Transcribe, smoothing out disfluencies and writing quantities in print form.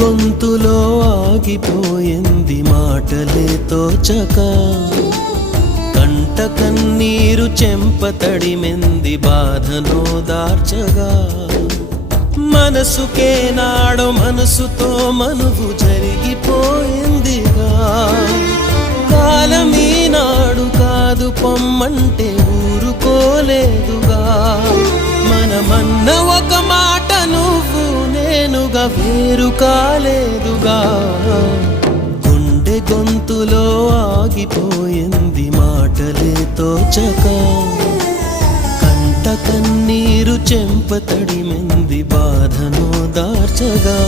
గొంతులో ఆగిపోయింది మాటలే తోచక, కంట కన్నీరు చెంప తడిమెంది బాధనో దార్చగా. మనసుకే నాడో మనసుతో మనువు జరిగిపోయిందిగా. కాలమీ నాడు కాదు పొమ్మంటే ఊరుకోలేదుగా. మనమన్న ఒక మాట నువ్వు నేనుగా వేరు కాలేదుగా. గుండె గొంతులో ఆగిపోయింది మాటలే తోచక, కంట కన్నీరు చెంప తడిమెంది బాధను దార్చగా.